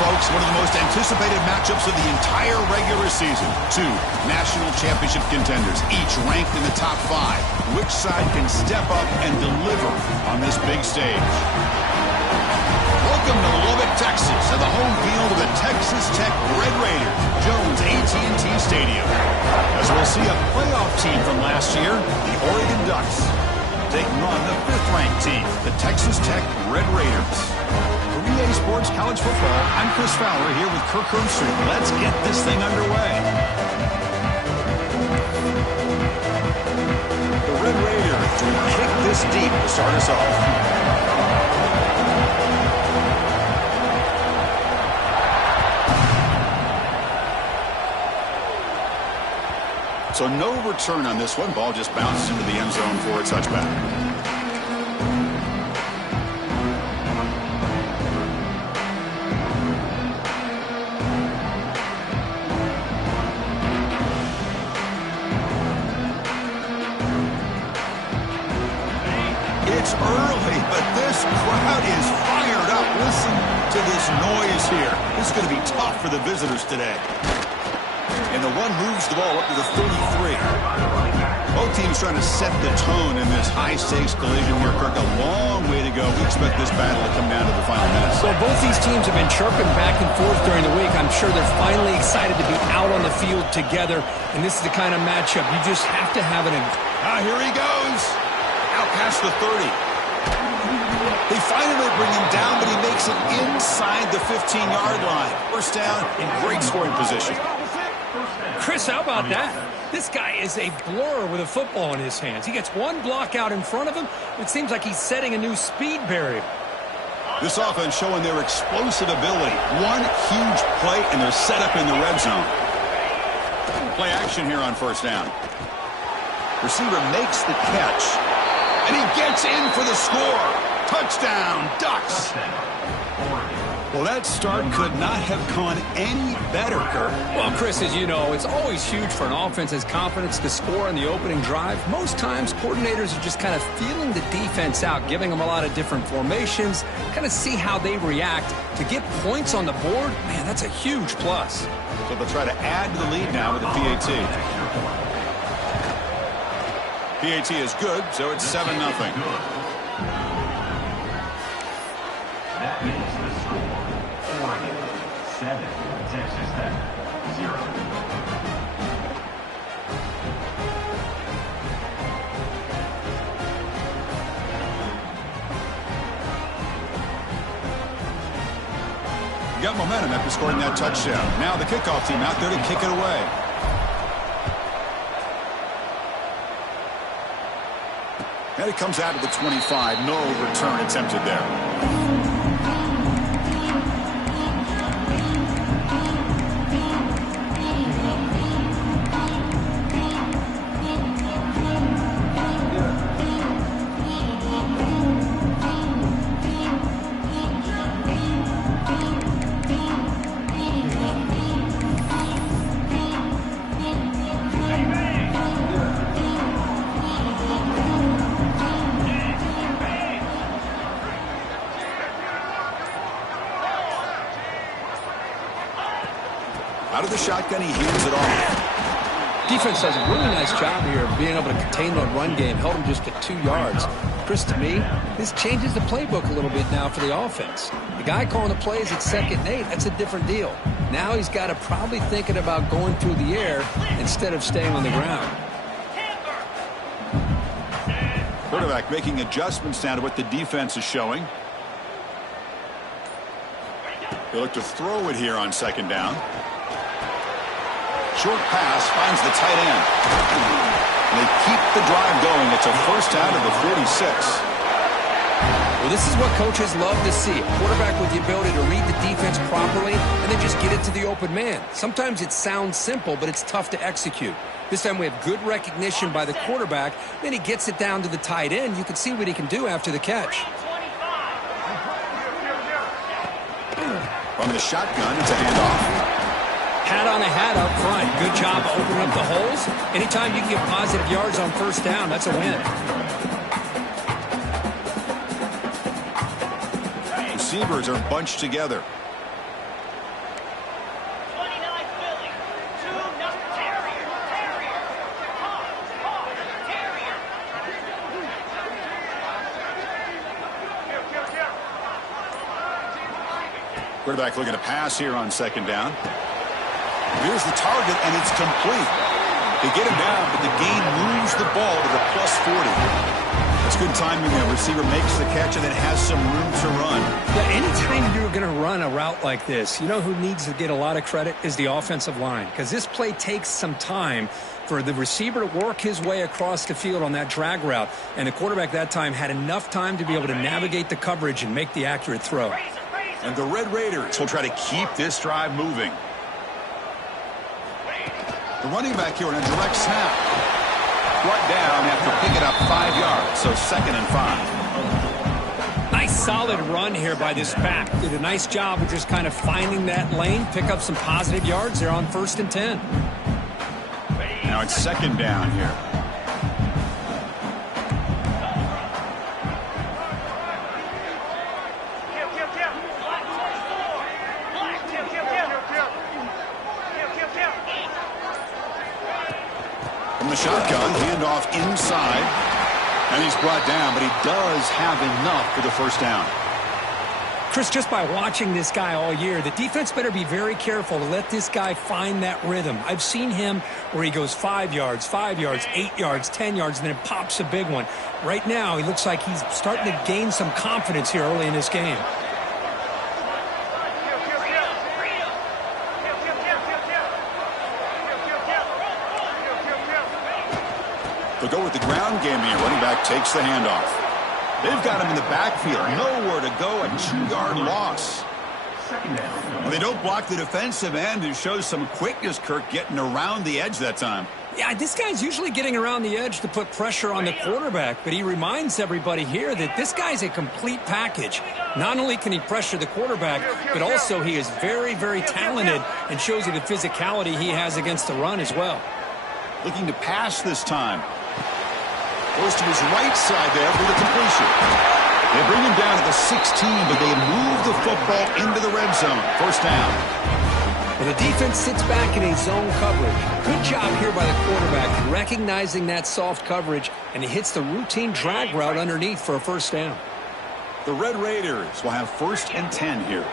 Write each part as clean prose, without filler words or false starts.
folks, one of the most anticipated matchups of the entire regular season. Two national championship contenders, each ranked in the top 5. Which side can step up and deliver on this big stage? Welcome to Lubbock, Texas, and the home field of the Texas Tech Red Raiders, Jones AT&T Stadium. As we'll see a playoff team from last year, the Oregon Ducks, taking on the 5th-ranked team, the Texas Tech Red Raiders. For EA Sports College Football, I'm Chris Fowler here with Kirk Herbstreit. Let's get this thing underway. The Red Raiders will kick this deep to start us off. So no return on this one. Ball just bounces into the end zone for a touchback. It's early, but this crowd is fired up. Listen to this noise here. This is going to be tough for the visitors today. And the one moves the ball up to the 33. Both teams trying to set the tone in this high-stakes collision here, Kirk. A long way to go. We expect this battle to come down to the final minutes. So both these teams have been chirping back and forth during the week. I'm sure they're finally excited to be out on the field together. And this is the kind of matchup you just have to have it in. Here he goes. Out past the 30. They finally bring him down, but he makes it inside the 15-yard line. First down in great scoring position. Chris, how about that? This guy is a blur with a football in his hands. He gets one block out in front of him. It seems like he's setting a new speed barrier. This offense showing their explosive ability. One huge play, and they're set up in the red zone. Play action here on first down. Receiver makes the catch, and he gets in for the score. Touchdown, Ducks. Well, that start could not have gone any better, Kirk. Well, Chris, as you know, it's always huge for an offense's confidence to score on the opening drive. Most times, coordinators are just kind of feeling the defense out, giving them a lot of different formations, kind of see how they react. To get points on the board, man, that's a huge plus. So they'll try to add to the lead now with the PAT. PAT is good, so it's 7-0. That is the score. Oregon 7, Texas Tech 0. Got momentum after scoring that touchdown. Now the kickoff team out there to kick it away. And it comes out to the 25. No return attempted there. Out of the shotgun, he hands it off. Defense does a really nice job here of being able to contain that run game. Held him just at 2 yards. Chris, to me, this changes the playbook a little bit now for the offense. The guy calling the plays at 2nd and 8, that's a different deal. Now he's got to probably thinking about going through the air instead of staying on the ground. Quarterback making adjustments now to what the defense is showing. They look to throw it here on 2nd down. Short pass finds the tight end. And they keep the drive going. It's a first down to the 46. Well, this is what coaches love to see. A quarterback with the ability to read the defense properly and then just get it to the open man. Sometimes it sounds simple, but it's tough to execute. This time we have good recognition by the quarterback. Then he gets it down to the tight end. You can see what he can do after the catch. From the shotgun, it's a handoff. Hat on a hat up front. Good job opening up the holes. Anytime you can get positive yards on first down, that's a win. Receivers are bunched together. Quarterback looking to pass here on second down. Here's the target, and it's complete. They get him down, but the gain moves the ball to the +40. That's good timing. The receiver makes the catch and then has some room to run. Yeah, anytime you're going to run a route like this, you know who needs to get a lot of credit is the offensive line, because this play takes some time for the receiver to work his way across the field on that drag route, and the quarterback that time had enough time to be able to navigate the coverage and make the accurate throw. And the Red Raiders will try to keep this drive moving. The running back here in a direct snap. Brought down after picking up 5 yards, so 2nd and 5. Nice solid run here by this back. Did a nice job of just kind of finding that lane, pick up some positive yards there on 1st and 10. Now it's 2nd down here. From the shotgun, handoff inside. And he's brought down, but he does have enough for the 1st down. Chris, just by watching this guy all year, the defense better be very careful to let this guy find that rhythm. I've seen him where he goes 5 yards, 8 yards, 10 yards, and then it pops a big one. Right now, he looks like he's starting to gain some confidence here early in this game. They'll go with the ground game here. Running back takes the handoff. They've got him in the backfield. Nowhere to go. A 2-yard loss. Well, they don't block the defensive end. It shows some quickness, Kirk, getting around the edge that time. Yeah, this guy's usually getting around the edge to put pressure on the quarterback, but he reminds everybody here that this guy's a complete package. Not only can he pressure the quarterback, but also he is very, very talented and shows you the physicality he has against the run as well. Looking to pass this time. Goes to his right side there for the completion. They bring him down at the 16, but they move the football into the red zone. 1st down. Well, the defense sits back in a zone coverage. Good job here by the quarterback recognizing that soft coverage, and he hits the routine drag route underneath for a 1st down. The Red Raiders will have 1st and 10 here.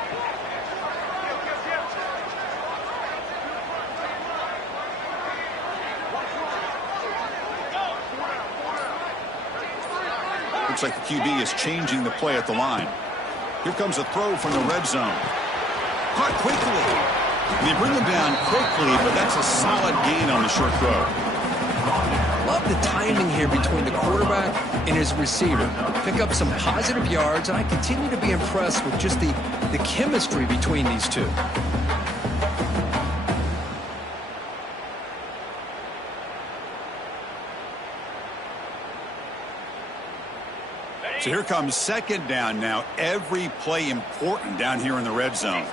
Looks like the QB is changing the play at the line. Here comes a throw from the red zone. Caught quickly. They bring him down quickly, but that's a solid gain on the short throw. Love the timing here between the quarterback and his receiver. Pick up some positive yards, and I continue to be impressed with just the chemistry between these two. So here comes 2nd down now. Every play important down here in the red zone.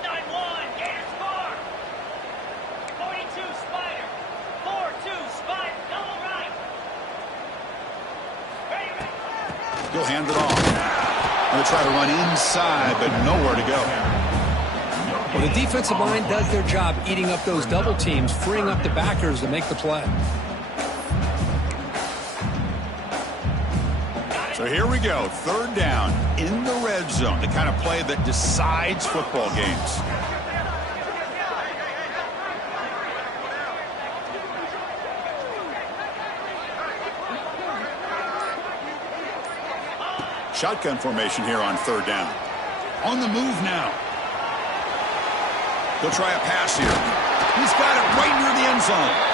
He'll hand it off. They'll try to run inside, but nowhere to go. Well, the defensive line does their job eating up those double teams, freeing up the backers to make the play. So here we go, 3rd down in the red zone, the kind of play that decides football games. Shotgun formation here on 3rd down. On the move now. He'll try a pass here. He's got it right near the end zone.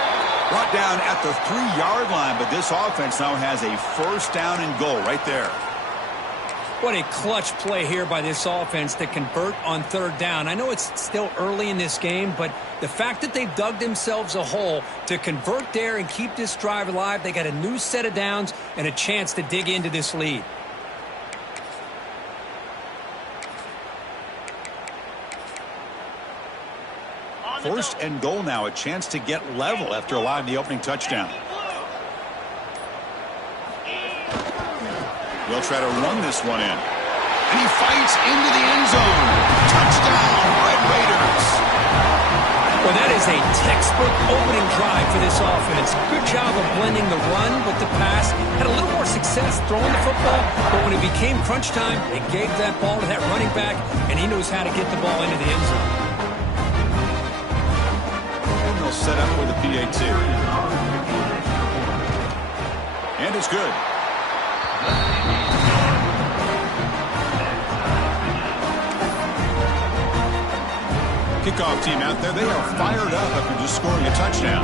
Brought down at the 3-yard line, but this offense now has a 1st down and goal right there. What a clutch play here by this offense to convert on 3rd down. I know it's still early in this game, but the fact that they've dug themselves a hole to convert there and keep this drive alive, they got a new set of downs and a chance to dig into this lead. First and goal now, a chance to get level after allowing the opening touchdown. They'll try to run this one in. And he fights into the end zone. Touchdown, Red Raiders. Well, that is a textbook opening drive for this offense. Good job of blending the run with the pass. Had a little more success throwing the football, but when it became crunch time, it gave that ball to that running back, and he knows how to get the ball into the end zone. And they'll set up with a PAT. And it's good. Kickoff team out there, they are fired up after just scoring a touchdown.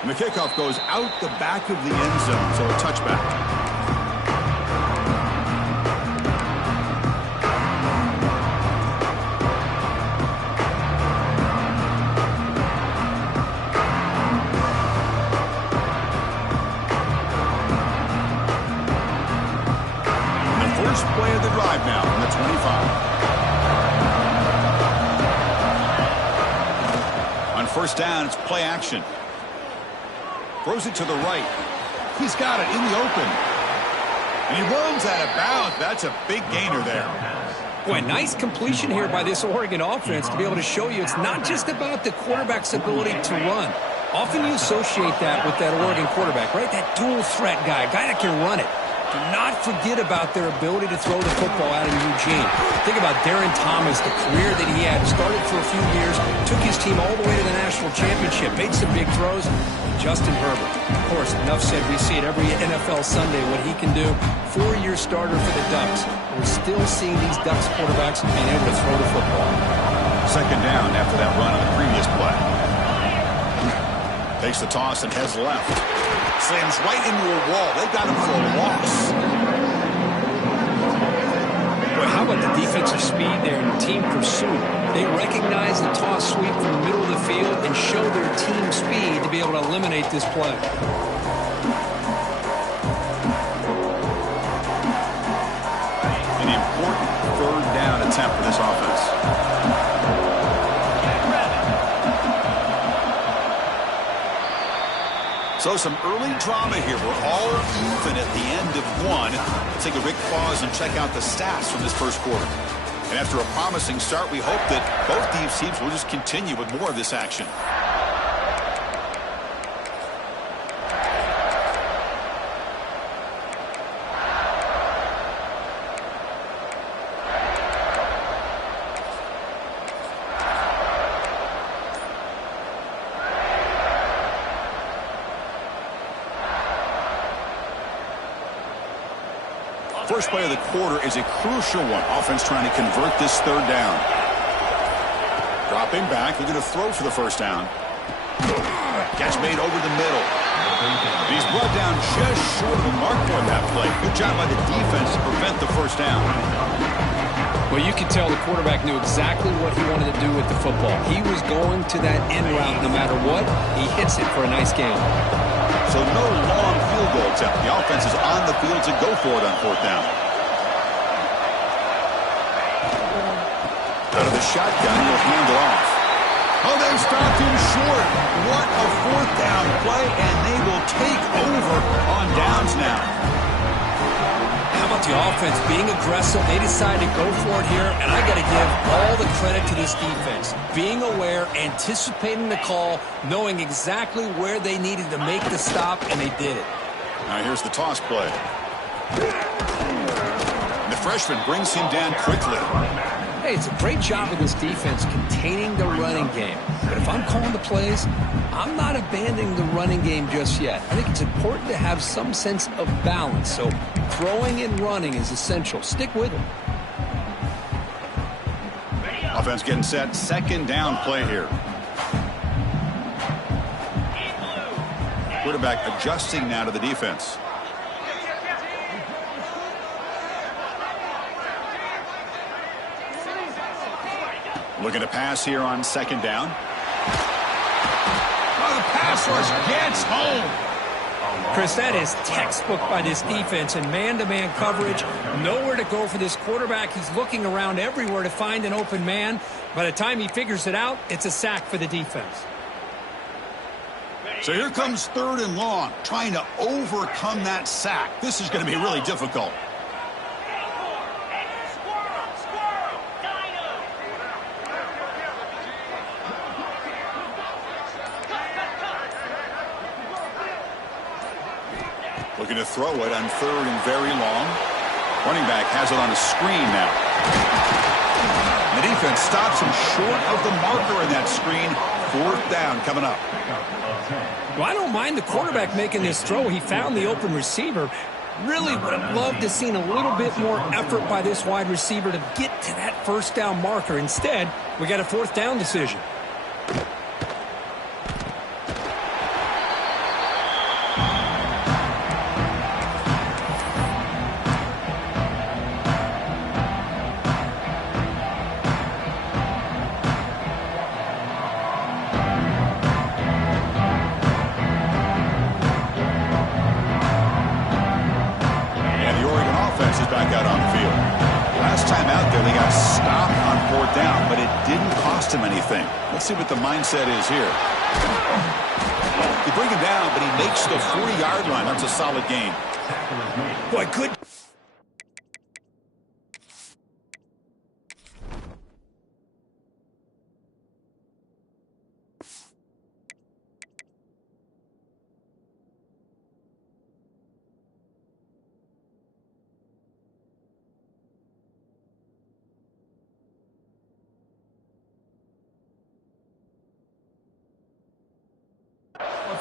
And the kickoff goes out the back of the end zone, so a touchback. Play of the drive now on the 25. On first down, it's play action. Throws it to the right. He's got it in the open. And he runs out of bounds. That's a big gainer there. Boy, nice completion here by this Oregon offense to be able to show you it's not just about the quarterback's ability to run. Often you associate that with that Oregon quarterback, right? That dual threat guy, a guy that can run it. Do not forget about their ability to throw the football out of Eugene. Think about Darren Thomas, the career that he had. Started for a few years, took his team all the way to the national championship, made some big throws. Justin Herbert. Of course, enough said, we see it every NFL Sunday what he can do. 4-year starter for the Ducks. We're still seeing these Ducks quarterbacks being able to throw the football. Second down after that run on the previous play. Takes the toss and heads left. Slams right into a wall. They've got him for a loss. Well, how about the defensive speed there and team pursuit? They recognize the toss sweep from the middle of the field and show their team speed to be able to eliminate this play. An important third down attempt for this offense. So some early drama here. We're all even at the end of one. Let's take a quick pause and check out the stats from this first quarter. And after a promising start, we hope that both these teams will just continue with more of this action. First play of the quarter is a crucial one. Offense trying to convert this third down. Dropping back. They're going to throw for the first down. Catch made over the middle. He's brought down just short of the mark on that play. Good job by the defense to prevent the first down. Well, you could tell the quarterback knew exactly what he wanted to do with the football. He was going to that end route no matter what. He hits it for a nice gain. So no long field goal attempt. The offense is on the field to go for it on fourth down. Out of the shotgun, he'll hand it off. Oh, they stopped him short. What a fourth down play, and they will take over on downs now. How about the offense being aggressive? They decide to go for it here, and I got to give all the credit to this defense. Being aware, anticipating the call, knowing exactly where they needed to make the stop, and they did it. Now here's the toss play. And the freshman brings him down quickly. Hey, it's a great job of this defense containing the running game. But if I'm calling the plays, I'm not abandoning the running game just yet. I think it's important to have some sense of balance. So throwing and running is essential. Stick with it. Offense getting set. Second down play here. Quarterback adjusting now to the defense. Looking to pass here on second down. Oh, the pass rush gets home. Chris, that is textbook by this defense and man-to-man coverage. Nowhere to go for this quarterback. He's looking around everywhere to find an open man. By the time he figures it out, it's a sack for the defense. So here comes third and long, trying to overcome that sack. This is going to be really difficult. Looking to throw it on third and very long. Running back has it on a screen now. The defense stops him short of the marker in that screen. Fourth down coming up. Well, I don't mind the quarterback making this throw. He found the open receiver. Really would have loved to seen a little bit more effort by this wide receiver to get to that first down marker. Instead, we got a fourth down decision. Let's see what the mindset is here. They bring him down, but he makes the 40-yard line. That's a solid gain. Boy, good.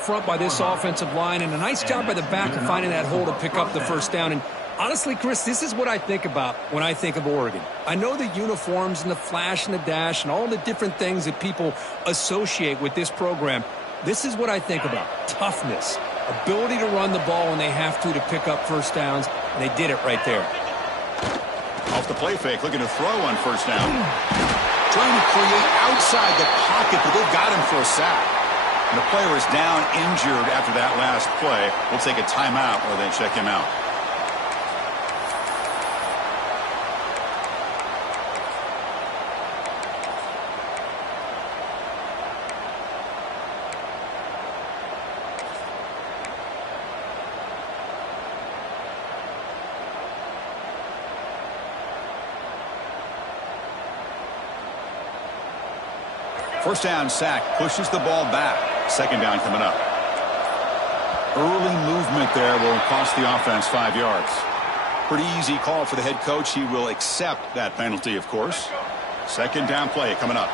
Front by this offensive line, and a nice job by the back of finding that hole to pick up the first down. And honestly, Chris, this is what I think about when I think of Oregon. I know the uniforms and the flash and the dash and all the different things that people associate with this program. This is what I think about: toughness, ability to run the ball when they have to pick up first downs, and they did it right there. Off the play fake, looking to throw on first down. Trying to create outside the pocket, but they've got him for a sack. And the player is down injured after that last play. We'll take a timeout or then check him out. First down sack, pushes the ball back. Second down coming up. Early movement there will cost the offense 5 yards. Pretty easy call for the head coach. He will accept that penalty, of course. Second down play coming up.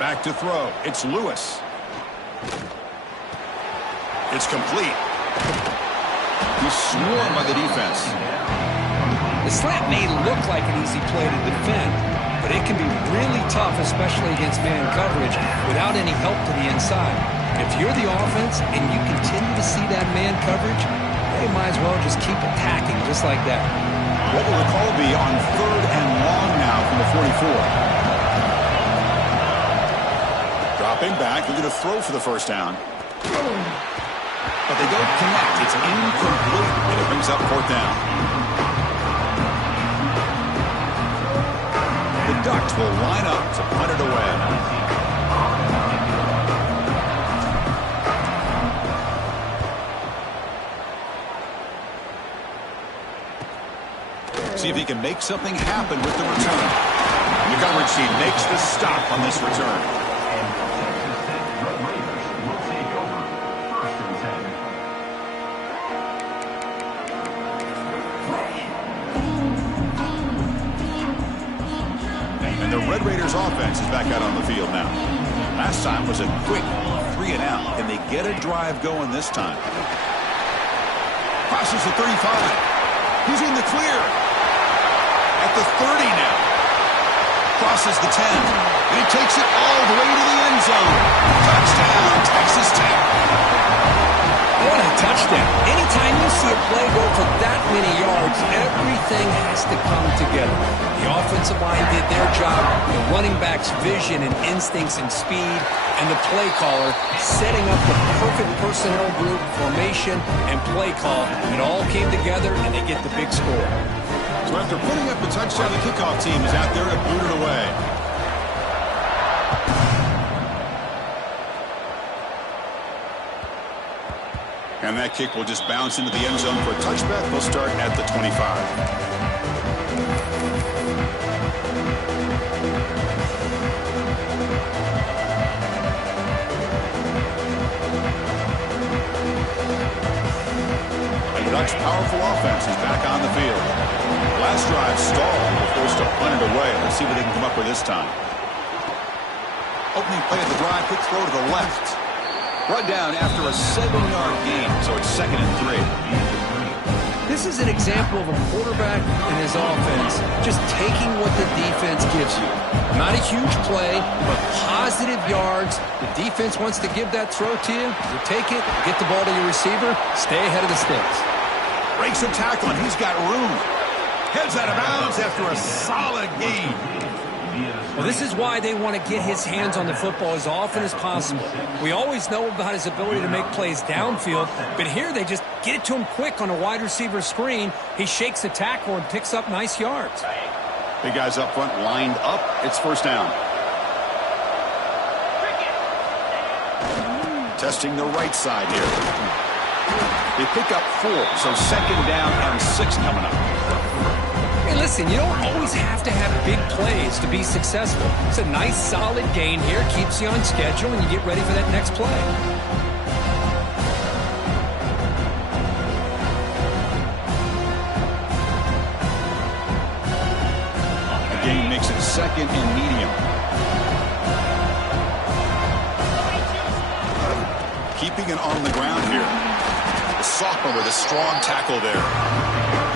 Back to throw. It's Lewis. It's complete. He's swarmed by the defense. The slant may look like an easy play to defend, but it can be really tough, especially against man coverage, without any help to the inside. If you're the offense and you continue to see that man coverage, they might as well just keep attacking just like that. What will the call be on third and long now from the 44? Dropping back, looking to throw for the first down. But they don't connect. It's incomplete, and it brings up fourth down. The Ducks will line up to punt it away. See if he can make something happen with the return. The coverage team makes the stop on this return. The Red Raiders offense is back out on the field now. Last time was a quick 3 and out. Can they get a drive going this time? Crosses the 35. He's in the clear. At the 30 now. Crosses the 10. And he takes it all the way to the end zone. Touchdown, Texas Tech. What a touchdown. Anytime you see a play go for that many yards, everything has to come together. The offensive line did their job, the running back's vision and instincts and speed, and the play caller setting up the perfect personnel group, formation, and play call. It all came together, and they get the big score. So after putting up the touchdown, the kickoff team is out there to boot it away. And that kick will just bounce into the end zone for a touchback. They'll start at the 25. Ducks' powerful offense is back on the field. Last drive stalled. They're forced to punt it away. Let's see what they can come up with this time. Opening play of the drive, quick throw to the left. Brought down after a 7-yard gain, so it's 2nd and 3. This is an example of a quarterback and his offense just taking what the defense gives you. Not a huge play, but positive yards. The defense wants to give that throw to you. You take it, get the ball to your receiver, stay ahead of the sticks. Breaks a tackle, and he's got room. Heads out of bounds after a solid gain. Well, this is why they want to get his hands on the football as often as possible. We always know about his ability to make plays downfield, but here they just get it to him quick on a wide receiver screen. He shakes the tackle and picks up nice yards. Big guys up front lined up. It's 1st down. Testing the right side here. They pick up 4, so 2nd down and 6 coming up. Hey, listen, you don't always have to have big plays to be successful. It's a nice, solid gain here. Keeps you on schedule, and you get ready for that next play. The gain makes it 2nd and medium. Keeping it on the ground here. The sophomore with a strong tackle there.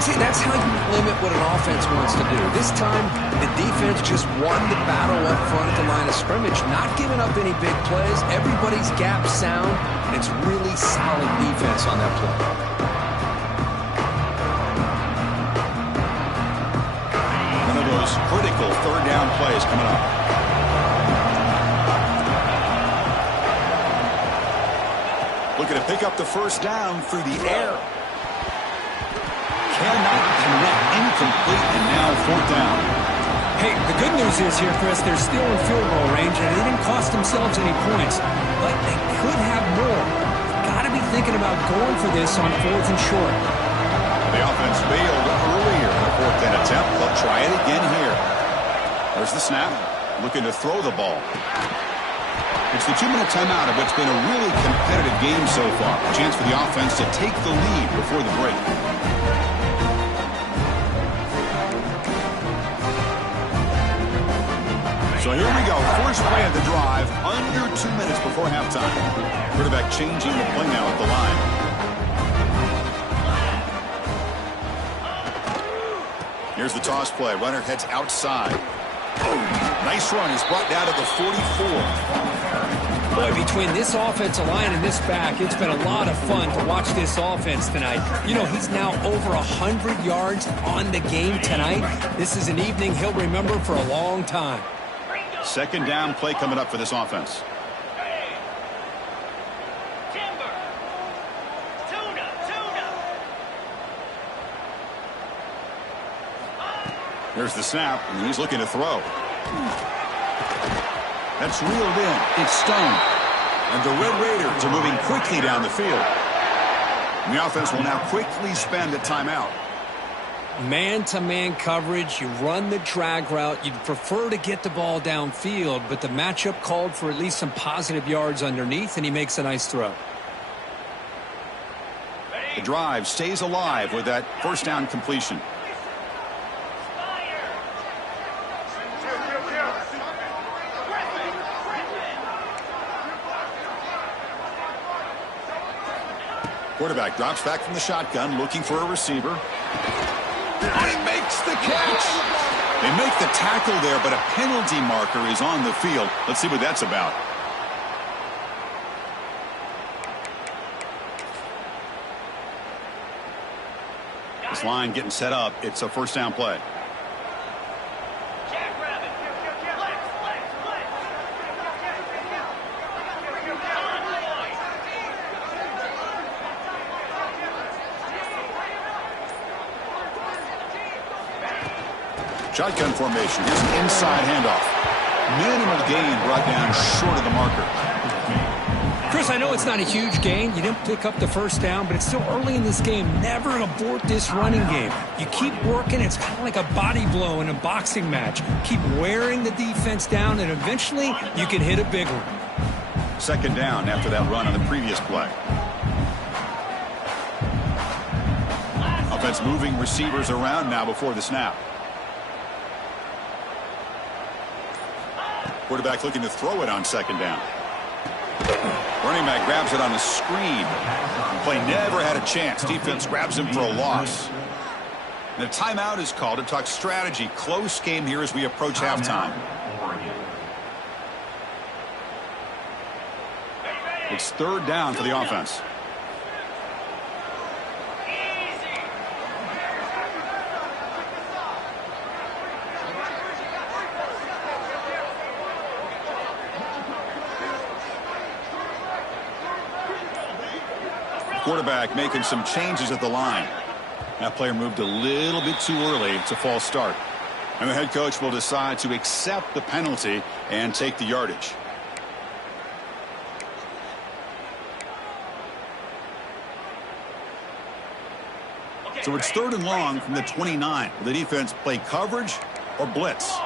See, that's how you limit what an offense wants to do. This time, the defense just won the battle up front at the line of scrimmage, not giving up any big plays. Everybody's gap sound, and it's really solid defense on that play. One of those critical 3rd down plays coming up. Looking to pick up the 1st down through the air. Cannot connect, incomplete, and now 4th down. Hey, the good news is here, Chris, they're still in field goal range, and they didn't cost themselves any points, but they could have more. Got to be thinking about going for this on 4th and short. The offense failed earlier in the 4th down attempt. They'll try it again here. There's the snap. Looking to throw the ball. It's the 2-minute timeout of what's been a really competitive game so far. A chance for the offense to take the lead before the break. So here we go. First play of the drive, under 2 minutes before halftime. Quarterback changing the play now at the line. Here's the toss play. Runner heads outside. Oh, nice run. He's brought down to the 44. Boy, between this offensive line and this back, it's been a lot of fun to watch this offense tonight. You know, he's now over 100 yards on the game tonight. This is an evening he'll remember for a long time. 2nd down play coming up for this offense. There's the snap, and he's looking to throw. That's reeled in. It's stoned. And the Red Raiders are moving quickly down the field. And the offense will now quickly spend a timeout. Man-to-man coverage, you run the drag route. You'd prefer to get the ball downfield, but the matchup called for at least some positive yards underneath, and he makes a nice throw. The drive stays alive with that 1st down completion. Quarterback drops back from the shotgun, looking for a receiver. And he makes the catch. They make the tackle there, but a penalty marker is on the field. Let's see what that's about. This line getting set up. It's a 1st down play. Shotgun formation. Here's an inside handoff. Minimal gain brought down short of the marker. Chris, I know it's not a huge gain. You didn't pick up the 1st down, but it's still early in this game. Never abort this running game. You keep working. It's kind of like a body blow in a boxing match. Keep wearing the defense down, and eventually you can hit a big one. 2nd down after that run on the previous play. Defense moving receivers around now before the snap. Quarterback looking to throw it on second down. Running back grabs it on the screen. Play never had a chance. Defense grabs him for a loss. And a timeout is called to talk strategy. Close game here as we approach halftime. It's third down for the offense. Quarterback making some changes at the line. That player moved a little bit too early. It's a false start. And the head coach will decide to accept the penalty and take the yardage. So it's third and long from the 29. Will the defense play coverage or blitz?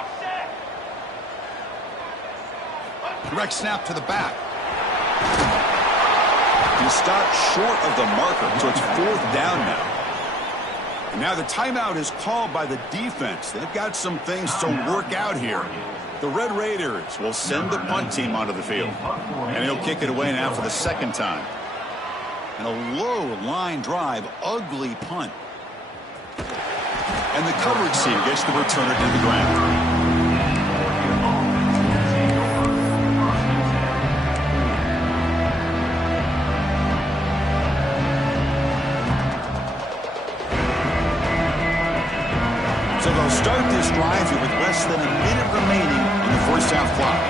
Direct snap to the back. He stopped short of the marker, so it's fourth down now. And now the timeout is called by the defense. They've got some things to work out here. The Red Raiders will send the punt team onto the field. And he'll kick it away now for the second time. And a low line drive, ugly punt. And the coverage team gets the returner to the ground. So they'll start this drive here with less than a minute remaining in the first half clock.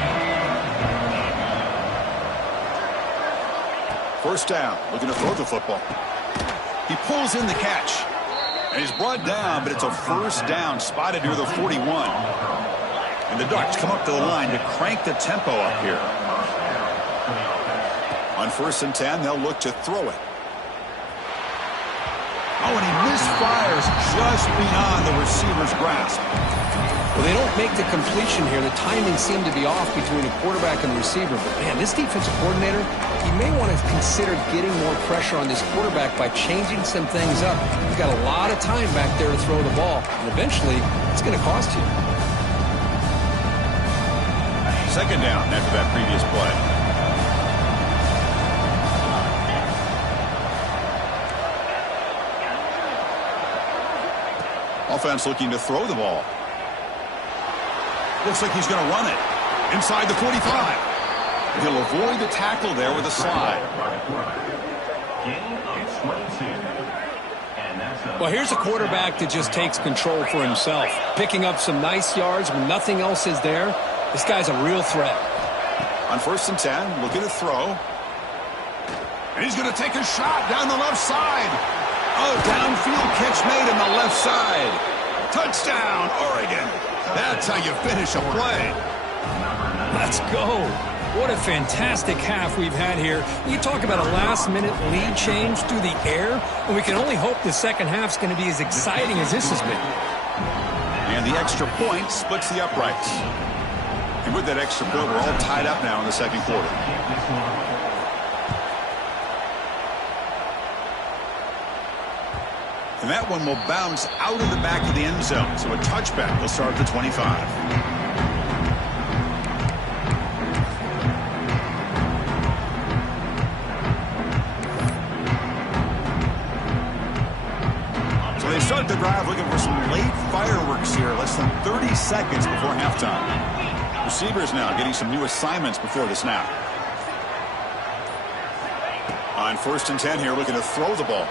First down, looking to throw the football. He pulls in the catch. And he's brought down, but it's a first down spotted near the 41. And the Ducks come up to the line to crank the tempo up here. On first and 10, they'll look to throw it. Oh, and he misfires just beyond the receiver's grasp. Well, they don't make the completion here. The timing seemed to be off between the quarterback and the receiver. But, man, this defensive coordinator, he may want to consider getting more pressure on this quarterback by changing some things up. He's got a lot of time back there to throw the ball. And eventually, it's going to cost you. Second down after that previous play. Offense looking to throw the ball. Looks like he's going to run it. Inside the 45. He'll avoid the tackle there with a slide. Well, here's a quarterback that just takes control for himself. Picking up some nice yards when nothing else is there. This guy's a real threat. On first and 10, looking to throw. And he's going to take a shot down the left side. Oh, downfield catch made on the left side. Touchdown, Oregon. That's how you finish a play. Let's go. What a fantastic half we've had here. You talk about a last-minute lead change through the air, and we can only hope the second half's going to be as exciting as this has been. And the extra point splits the uprights. And with that extra point, we're all tied up now in the second quarter. And that one will bounce out of the back of the end zone. So a touchback will start at the 25. So they start the drive looking for some late fireworks here. Less than 30 seconds before halftime. Receivers now getting some new assignments before the snap. On first and 10 here, looking to throw the ball.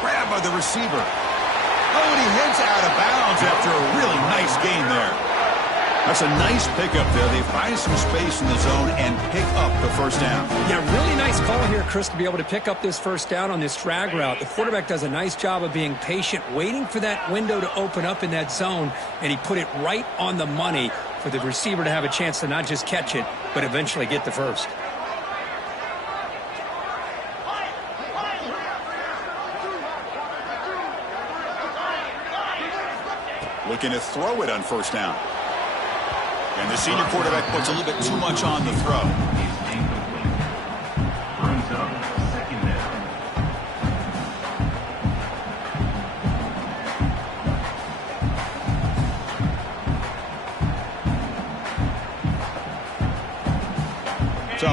Grabbed by the receiver. Oh, and he heads out of bounds after a really nice gain there. That's a nice pickup there. They find some space in the zone and pick up the first down. Yeah, really nice call here, Chris, to be able to pick up this first down on this drag route. The quarterback does a nice job of being patient, waiting for that window to open up in that zone, and he put it right on the money for the receiver to have a chance to not just catch it, but eventually get the first. Looking to throw it on first down. And the senior quarterback puts a little bit too much on the throw.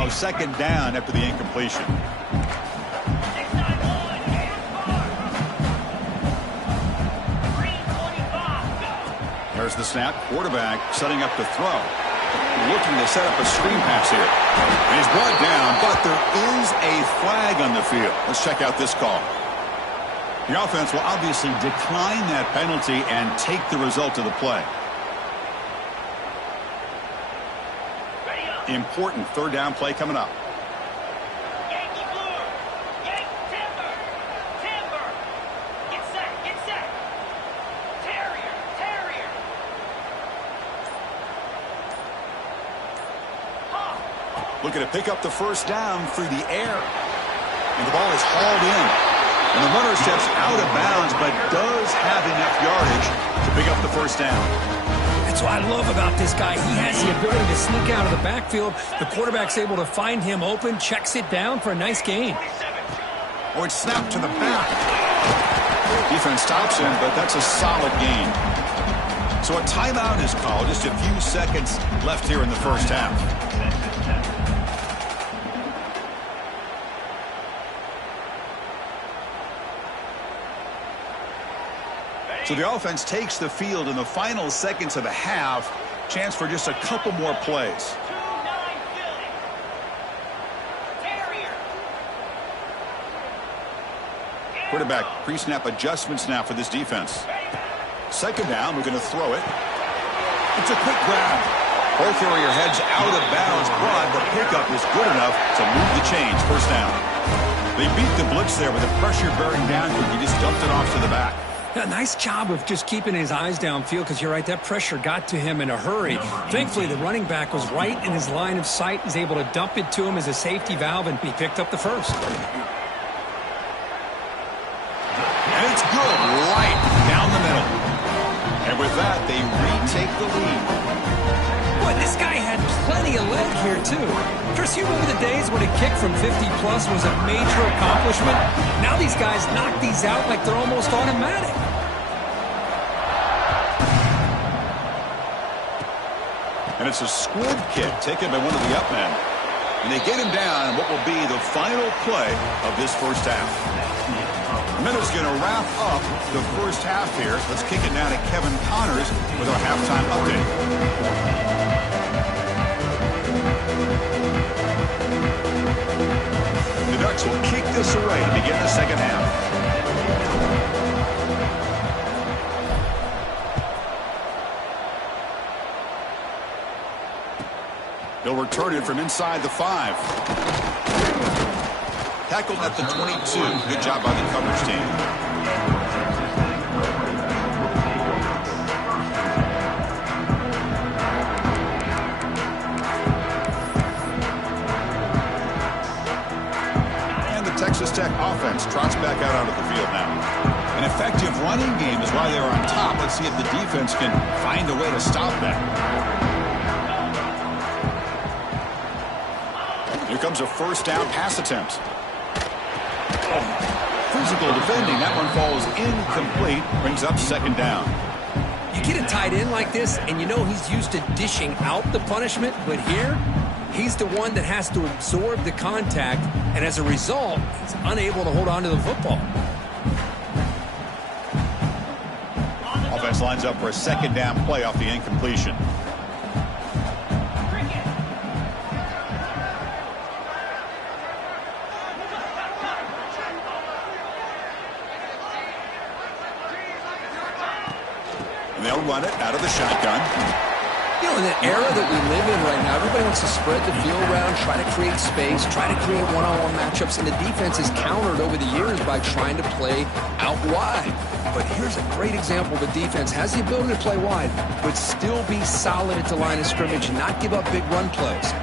now second down after the incompletion. There's the snap. Quarterback setting up to throw. Looking to set up a screen pass here. And he's brought down, but there is a flag on the field. Let's check out this call. The offense will obviously decline that penalty and take the result of the play. Important third down play coming up. Yankee blue. Yankee timber. Timber. Get set. Get set. Terrier. Terrier. Looking to pick up the first down through the air. And the ball is hauled in. And the runner steps out of bounds, but does have enough yardage to pick up the first down. That's what I love about this guy. He has the ability to sneak out of the backfield. The quarterback's able to find him open, checks it down for a nice gain. Or it's snapped to the back. Defense stops him, but that's a solid gain. So a timeout is called. Just a few seconds left here in the first half. So the offense takes the field in the final seconds of the half. Chance for just a couple more plays. Quarterback pre-snap adjustments now for this defense. Second down, we're going to throw it. It's a quick grab. Ball carrier heads out of bounds, but the pickup is good enough to move the chains. First down. They beat the blitz there with the pressure bearing down. He just dumped it off to the back. A nice job of just keeping his eyes downfield, because you're right, that pressure got to him in a hurry. Thankfully, the running back was right in his line of sight. He's able to dump it to him as a safety valve, and he picked up the first. And it's good right down the middle. And with that, they retake the lead. Boy, this guy had plenty of leg here, too. Chris, you remember the days when a kick from 50-plus was a major accomplishment? Now these guys knock these out like they're almost automatic. And it's a squib kick taken by one of the up men. And they get him down in what will be the final play of this first half. Minutes going to wrap up the first half here. Let's kick it now to Kevin Connors with our halftime update. The Ducks will kick this away to begin the second half. He'll return it from inside the 5. Tackled at the 22. Good job by the coverage team. And the Texas Tech offense trots back out onto the field now. An effective running game is why they're on top. Let's see if the defense can find a way to stop that. Here comes a first down pass attempt. Physical defending. That one falls incomplete. Brings up second down. You get a tight end like this, and you know he's used to dishing out the punishment, but here, he's the one that has to absorb the contact, and as a result, he's unable to hold on to the football. Offense lines up for a second down play off the incompletion. And they'll run it out of the shotgun. You know, in the era that we live in right now, everybody wants to spread the field around, try to create space, try to create one-on-one matchups, and the defense is countered over the years by trying to play out wide. But here's a great example. The defense has the ability to play wide, but still be solid at the line of scrimmage and not give up big run plays.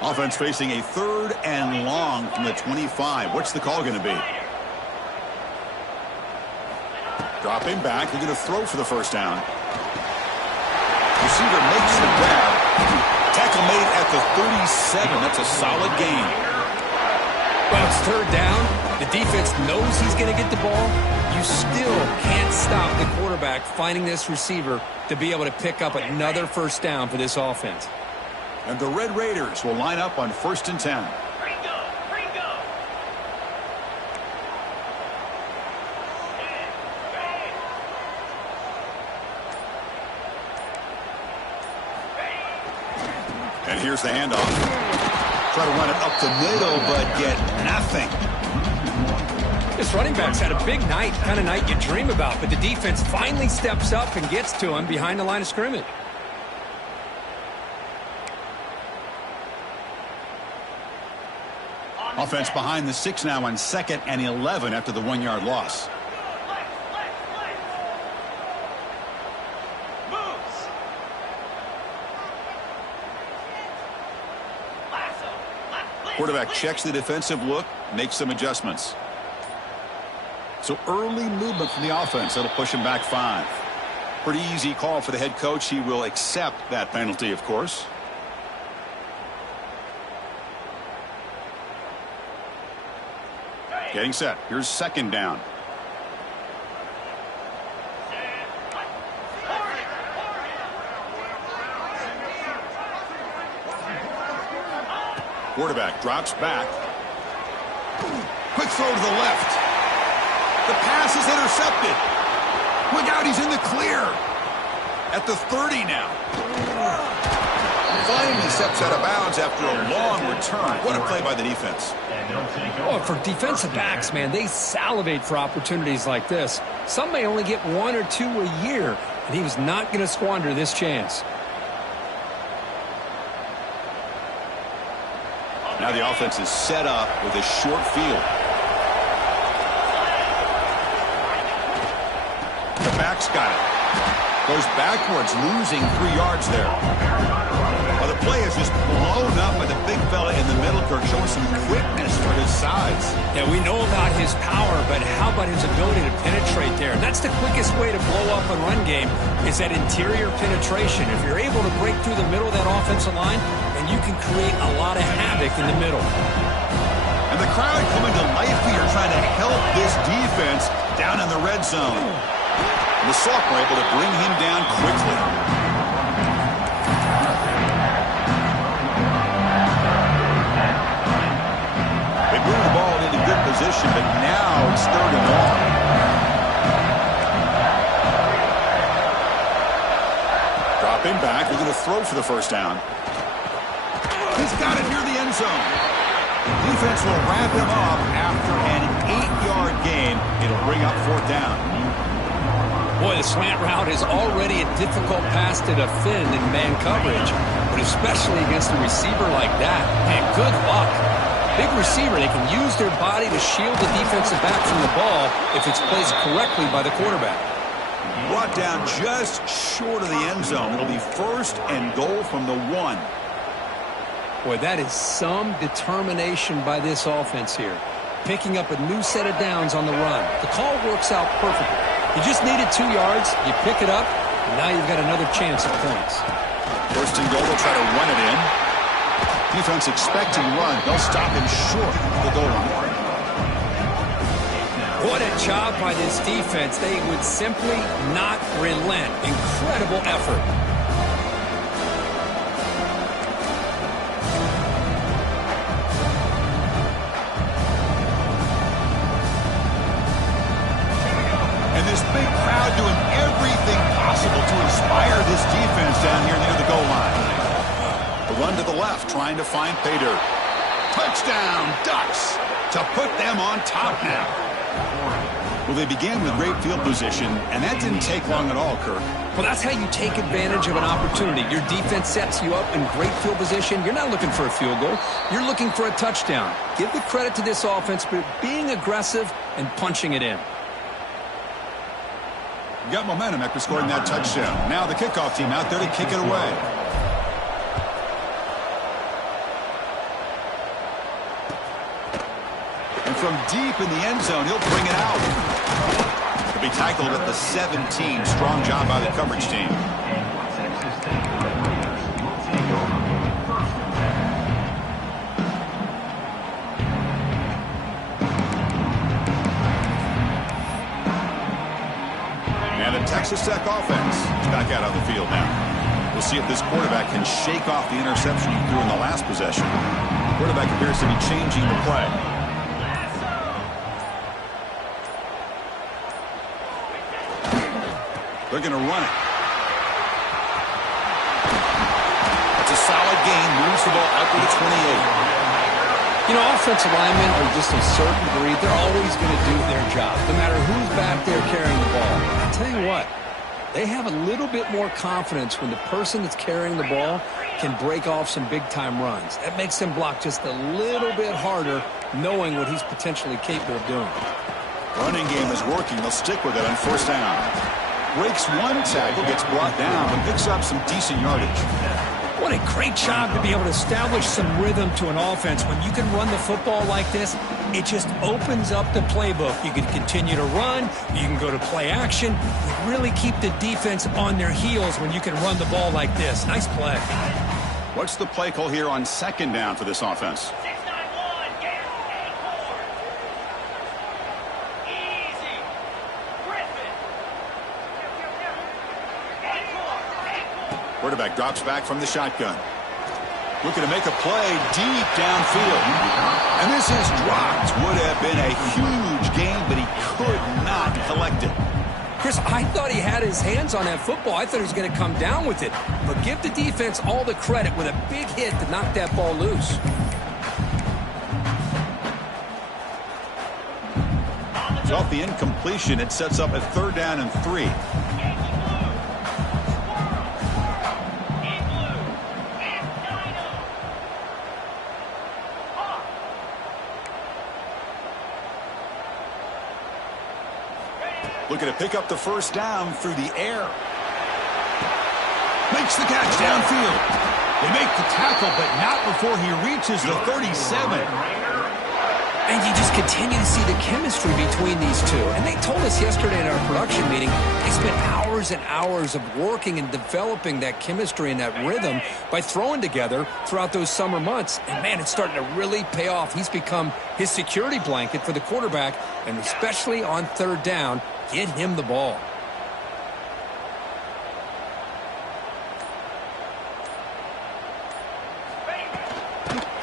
Offense facing a third and long from the 25. What's the call going to be? Dropping back. They're going to throw for the first down. Receiver makes the grab. Tackle made at the 37. That's a solid gain. Well, it's third down. The defense knows he's going to get the ball. You still can't stop the quarterback finding this receiver to be able to pick up another first down for this offense. And the Red Raiders will line up on 1st and 10. Ringo, Ringo. And here's the handoff. Try to run it up the middle, but get nothing. This running back's had a big night, kind of night you dream about, but the defense finally steps up and gets to him behind the line of scrimmage. Offense behind the 6 now on 2nd and 11 after the 1-yard loss. Moves. Quarterback checks the defensive look, makes some adjustments. So early movement from the offense. That'll push him back 5. Pretty easy call for the head coach. He will accept that penalty, of course. Getting set. Here's 2nd down. Quarterback drops back. Quick throw to the left. The pass is intercepted. Look out, he's in the clear. At the 30 now. Finally steps out of bounds after a long return. What a play by the defense. Oh, for defensive backs, man, they salivate for opportunities like this. Some may only get 1 or 2 a year, and he was not going to squander this chance. Now the offense is set up with a short field. The back's got it. Goes backwards, losing 3 yards there. Well, the play is just blown up by the big fella in the middle, Kirk, showing some quickness for his size. Yeah, we know about his power, but how about his ability to penetrate there? That's the quickest way to blow up a run game, is that interior penetration. If you're able to break through the middle of that offensive line, then you can create a lot of havoc in the middle. And the crowd coming to life here, trying to help this defense down in the red zone. And the sophomore able to bring him down quickly. They move the ball into good position, but now it's 3rd and long. Dropping back, we're going to throw for the 1st down. He's got it near the end zone. Defense will wrap him up after an 8-yard gain. It'll bring up 4th down. Boy, the slant route is already a difficult pass to defend in man coverage, but especially against a receiver like that. Man, good luck. Big receiver, they can use their body to shield the defensive back from the ball if it's placed correctly by the quarterback. Brought down just short of the end zone. It'll be 1st and goal from the 1. Boy, that is some determination by this offense here. Picking up a new set of downs on the run. The call works out perfectly. You just needed 2 yards, you pick it up, and now you've got another chance at points. 1st and goal, they'll try to run it in. Defense expecting run. They'll stop him short of the goal line. What a job by this defense. They would simply not relent. Incredible effort. And this big crowd doing everything possible to inspire this defense down here near the goal line. The run to the left, trying to find pay dirt. Touchdown, Ducks, to put them on top now. Well, they began with great field position, and that didn't take long at all, Kirk. Well, that's how you take advantage of an opportunity. Your defense sets you up in great field position. You're not looking for a field goal. You're looking for a touchdown. Give the credit to this offense for being aggressive and punching it in. Got momentum after scoring that touchdown. Now the kickoff team out there to kick it away. And from deep in the end zone, he'll bring it out. He'll be tackled at the 17. Strong job by the coverage team. And the Texas Tech offense is back out on the field now. We'll We'll see if this quarterback can shake off the interception he threw in the last possession. The quarterback appears to be changing the play. They're going to run it. That's a solid gain. Moves the ball up to the 28. You know, offensive linemen are just a certain breed. They're always going to do their job, no matter who's back there carrying the ball. I'll tell you what, they have a little bit more confidence when the person that's carrying the ball can break off some big-time runs. That makes them block just a little bit harder, knowing what he's potentially capable of doing. Running game is working. They'll stick with it on first down. Breaks one tackle, gets brought down, but picks up some decent yardage. What a great job to be able to establish some rhythm to an offense. When you can run the football like this, it just opens up the playbook. You can continue to run. You can go to play action. You really keep the defense on their heels when you can run the ball like this. Nice play. What's the play call here on second down for this offense? 691, get Acorn. Easy. Griffin. Acorn. Quarterback drops back from the shotgun. Looking to make a play deep downfield. And this is dropped. Would have been a huge gain, but he could not collect it. Chris, I thought he had his hands on that football. I thought he was going to come down with it. But give the defense all the credit with a big hit to knock that ball loose. It's off the incompletion. It sets up a third down and 3. Looking to pick up the first down through the air. Makes the catch downfield. They make the tackle, but not before he reaches the 37. And you just continue to see the chemistry between these two. And they told us yesterday in our production meeting, they spent hours and hours of working and developing that chemistry and that rhythm by throwing together throughout those summer months. And, man, it's starting to really pay off. He's become his security blanket for the quarterback, and especially on third down, get him the ball.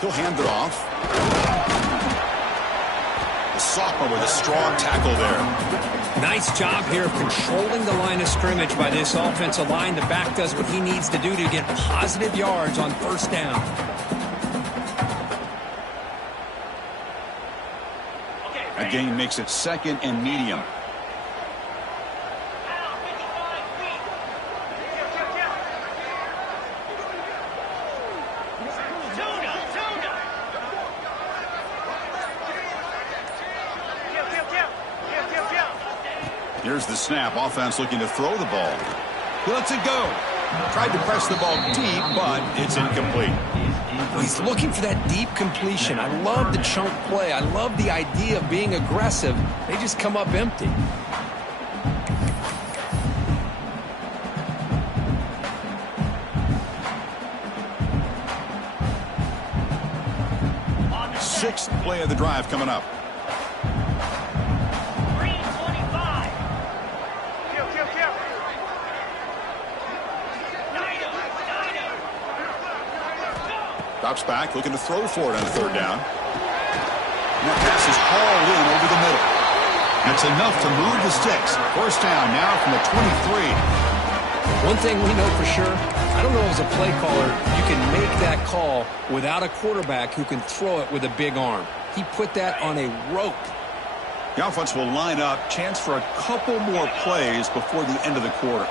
He'll hand it off. The sophomore with a strong tackle there. Nice job here of controlling the line of scrimmage by this offensive line. The back does what he needs to do to get positive yards on first down. A gain makes it second and medium. Here's the snap. Offense looking to throw the ball. He lets it go. Tried to press the ball deep, but it's incomplete. He's looking for that deep completion. I love the chunk play. I love the idea of being aggressive. They just come up empty. Sixth play of the drive coming up. Drops back, looking to throw for it on third down. And that pass is hauled in over the middle. That's enough to move the sticks. First down now from the 23. One thing we know for sure, I don't know as a play caller, you can make that call without a quarterback who can throw it with a big arm. He put that on a rope. The offense will line up. Chance for a couple more plays before the end of the quarter.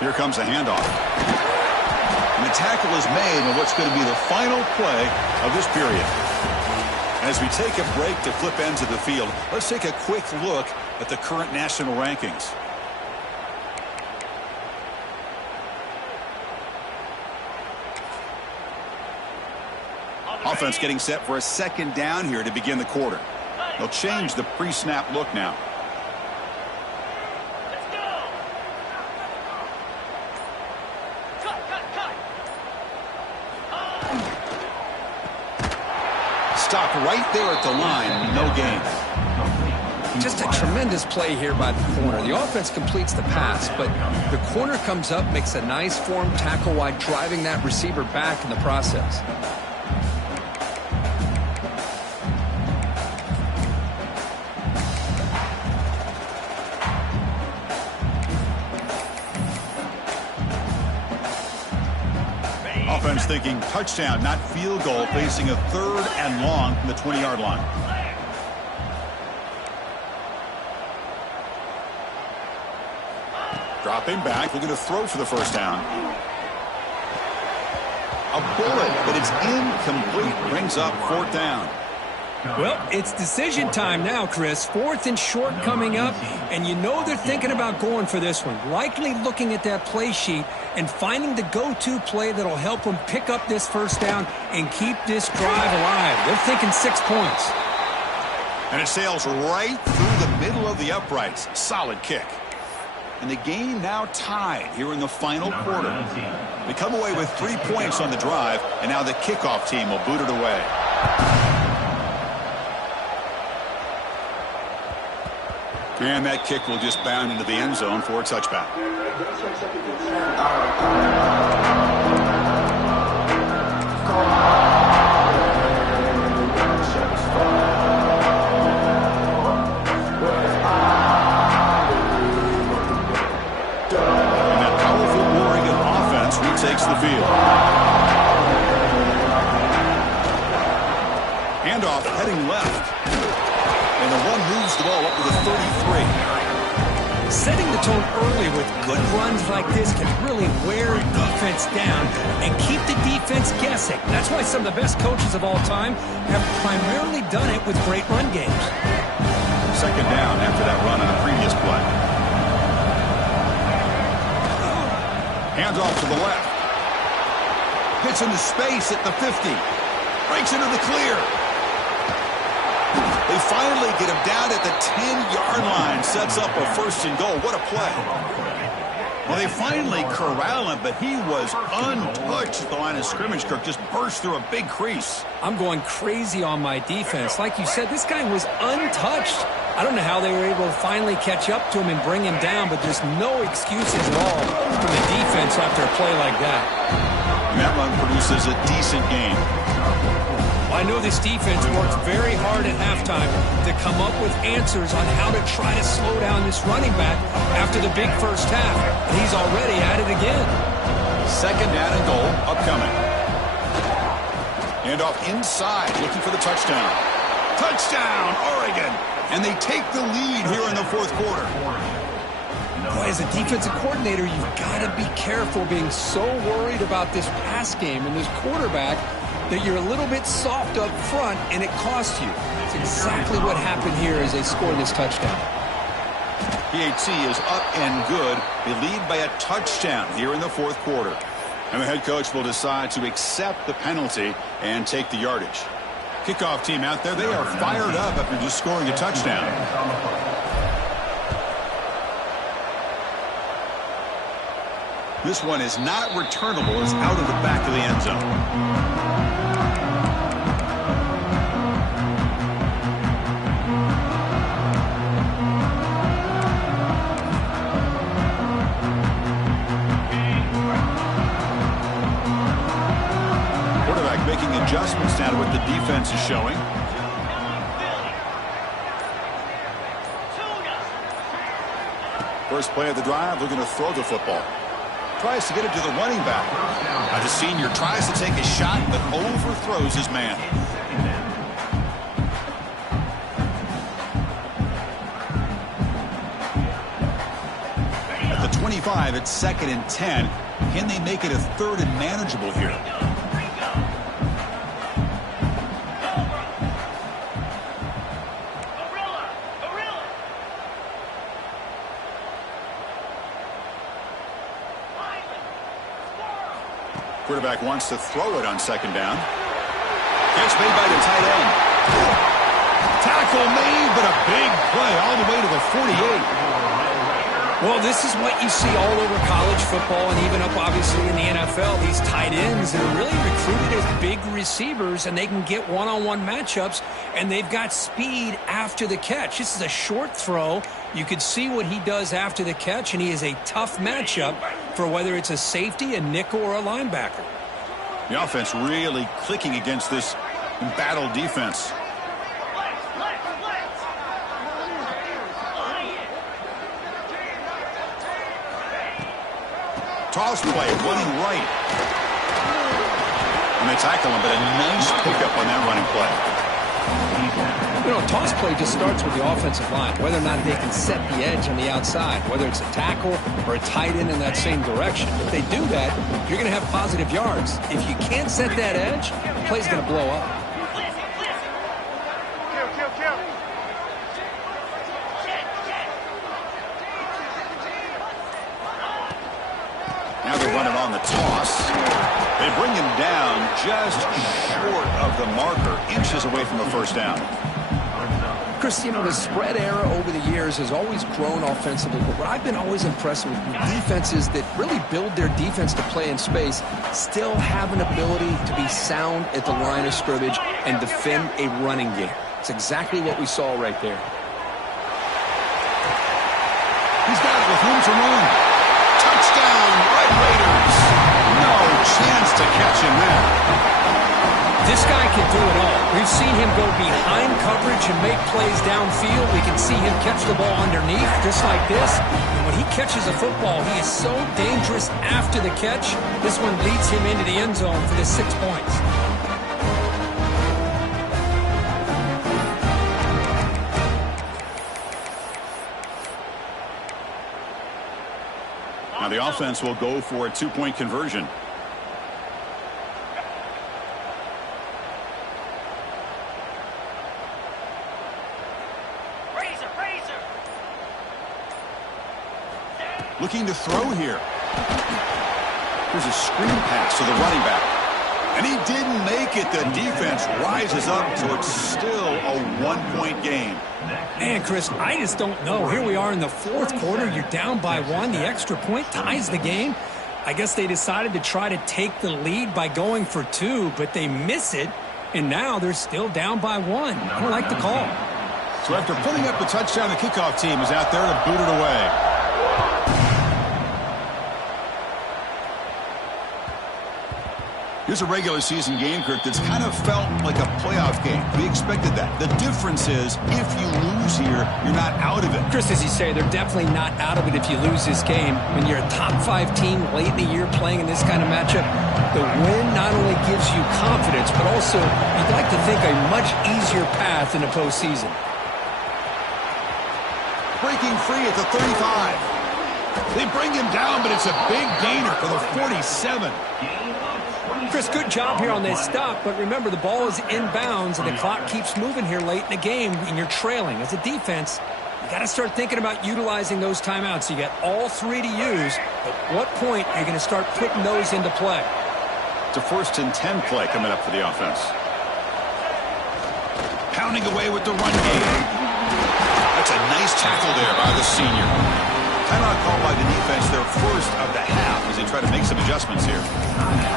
Here comes the handoff. And the tackle is made on what's going to be the final play of this period. As we take a break to flip ends of the field, let's take a quick look at the current national rankings. Offense getting set for a second down here to begin the quarter. They'll change the pre-snap look now. Stopped right there at the line, no gain. Just a tremendous play here by the corner. The offense completes the pass, but the corner comes up, makes a nice form tackle while driving that receiver back in the process. Offense thinking touchdown, not field goal, facing a 3rd and long from the 20-yard line. Dropping back, looking to throw for the first down. A bullet, but it's incomplete. Brings up 4th down. Well, it's decision time now, Chris. 4th and short coming up, and you know they're thinking about going for this one. Likely looking at that play sheet and finding the go-to play that'll help them pick up this first down and keep this drive alive. They're thinking 6 points. And it sails right through the middle of the uprights. Solid kick. And the game now tied here in the final quarter. They come away with 3 points on the drive, and now the kickoff team will boot it away. And that kick will just bound into the end zone for a touchback. And that powerful Oregon offense retakes the field. Handoff heading left. And the one moves the ball up to the 33. Setting the tone early with good runs like this can really wear defense down and keep the defense guessing. That's why some of the best coaches of all time have primarily done it with great run games. 2nd down after that run on the previous play. Hands off to the left. Hits into space at the 50. Breaks into the clear. They finally get him down at the 10-yard line. Sets up a 1st and goal. What a play. Well, they finally corral him, but he was untouched at the line of scrimmage. Kirk just burst through a big crease. I'm going crazy on my defense. Like you said, this guy was untouched. I don't know how they were able to finally catch up to him and bring him down, but there's no excuses at all for the defense after a play like that. And that run produces a decent game. I know this defense worked very hard at halftime to come up with answers on how to try to slow down this running back after the big first half. And he's already at it again. 2nd down and goal upcoming. Handoff inside, looking for the touchdown. Touchdown, Oregon! And they take the lead here in the 4th quarter. Boy, as a defensive coordinator, you've got to be careful being so worried about this pass game and this quarterback that you're a little bit soft up front and it costs you. It's exactly what happened here as they score this touchdown. PHC is up and good. They lead by a touchdown here in the 4th quarter. And the head coach will decide to accept the penalty and take the yardage. Kickoff team out there, they are fired up after just scoring a touchdown. This one is not returnable. It's out of the back of the end zone. Making adjustments now to what the defense is showing. First play of the drive, looking to throw the football. Tries to get it to the running back. The senior tries to take a shot, but overthrows his man. At the 25, it's 2nd and 10. Can they make it a 3rd and manageable here? Quarterback wants to throw it on 2nd down. Catch made by the tight end. Tackle made, but a big play all the way to the 48. Well, this is what you see all over college football and even up, obviously, in the NFL. These tight ends are really recruited as big big receivers, and they can get one-on-one matchups, and they've got speed after the catch. This is a short throw. You could see what he does after the catch, and he is a tough matchup for whether it's a safety, a nickel, or a linebacker. The offense really clicking against this embattled defense. Toss play, running right. And they tackle him, but a nice pickup on that running play. You know, toss play just starts with the offensive line, whether or not they can set the edge on the outside, whether it's a tackle or a tight end in that same direction. If they do that, you're going to have positive yards. If you can't set that edge, the play's going to blow up. Now they run it on the toss. They bring him down just short of the marker, inches away from a first down. Chris, you know, the spread era over the years has always grown offensively, but what I've been always impressed with defenses that really build their defense to play in space still have an ability to be sound at the line of scrimmage and defend a running game. It's exactly what we saw right there. He's got it with room to run. Touchdown, Red Raiders. No chance to catch him there. This guy can do it all. We've seen him go behind coverage and make plays downfield. We can see him catch the ball underneath, just like this. And when he catches a football, he is so dangerous after the catch. This one leads him into the end zone for the 6 points. Now the offense will go for a 2-point conversion. Looking to throw here. Here's a screen pass to the running back. And he didn't make it. The defense rises up, so it's still a 1-point game. Man, Chris, I just don't know. Here we are in the fourth quarter. You're down by 1. The extra point ties the game. I guess they decided to try to take the lead by going for 2, but they miss it. And now they're still down by 1. I don't like the call. So after putting up the touchdown, the kickoff team is out there to boot it away. Here's a regular season game, Kirk, that's kind of felt like a playoff game. We expected that. The difference is, if you lose here, you're not out of it. Chris, as you say, they're definitely not out of it if you lose this game. When you're a top 5 team late in the year playing in this kind of matchup, the win not only gives you confidence, but also you'd like to think a much easier path in the postseason. Breaking free at the 35. They bring him down, but it's a big gainer for the 47. Chris, good job here on this stop, but remember, the ball is inbounds, and the clock keeps moving here late in the game, and you're trailing. As a defense, you got to start thinking about utilizing those timeouts. You got all 3 to use. At what point are you going to start putting those into play? It's a 1st and 10 play coming up for the offense. Pounding away with the run game. That's a nice tackle there by the senior. Timeout called by the defense, their first of the half, as they try to make some adjustments here.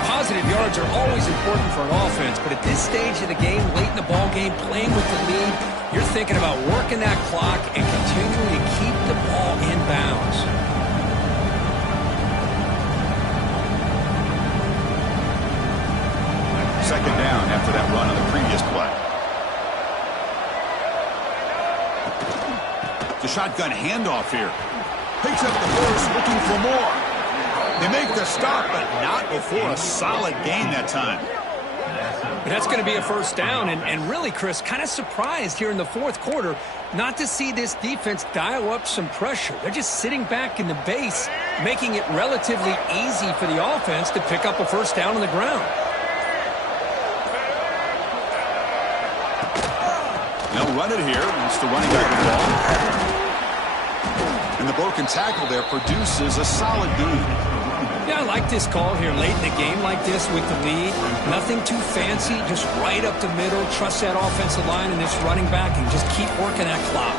Positive yards are always important for an offense, but at this stage of the game, late in the ball game, playing with the lead, you're thinking about working that clock and continuing to keep the ball in bounds. Second down after that run on the previous play. The shotgun handoff here. Picks up the horse, looking for more. They make the stop, but not before a solid gain that time. But that's going to be a first down, and really, Chris, kind of surprised here in the fourth quarter not to see this defense dial up some pressure. They're just sitting back in the base, making it relatively easy for the offense to pick up a first down on the ground. They'll run it here. It's the running back of the ball. And the broken tackle there produces a solid gain. Yeah, I like this call here late in the game like this with the lead. Nothing too fancy, just right up the middle. Trust that offensive line and this running back and just keep working that clock.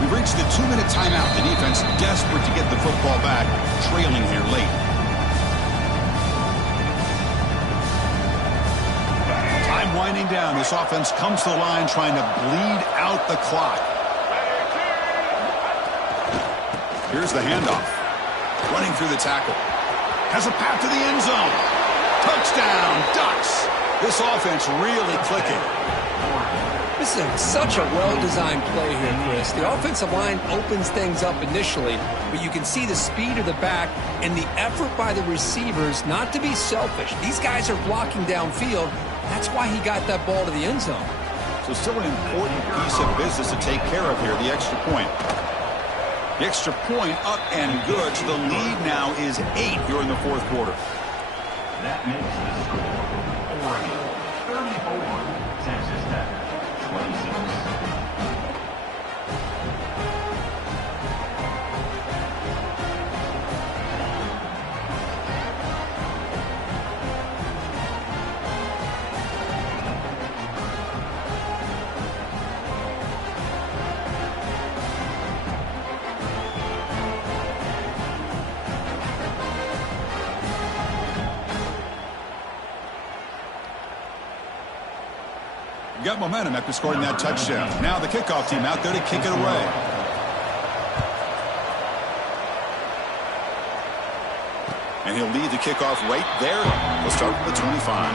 We've reached the 2-minute timeout. The defense desperate to get the football back, trailing here late. Time winding down. This offense comes to the line trying to bleed out the clock. Here's the handoff. Running through the tackle. Has a path to the end zone. Touchdown, Ducks. This offense really clicking. This is such a well-designed play here, Chris. The offensive line opens things up initially, but you can see the speed of the back and the effort by the receivers not to be selfish. These guys are blocking downfield. That's why he got that ball to the end zone. So still an important piece of business to take care of here, the extra point. The extra point up and good. So the lead now is 8 here in the fourth quarter. That makes the score Oregon 34, Texas Tech 26. Got momentum after scoring that touchdown. Now the kickoff team out there to kick it away. And he'll lead the kickoff right there. We'll start from the 25.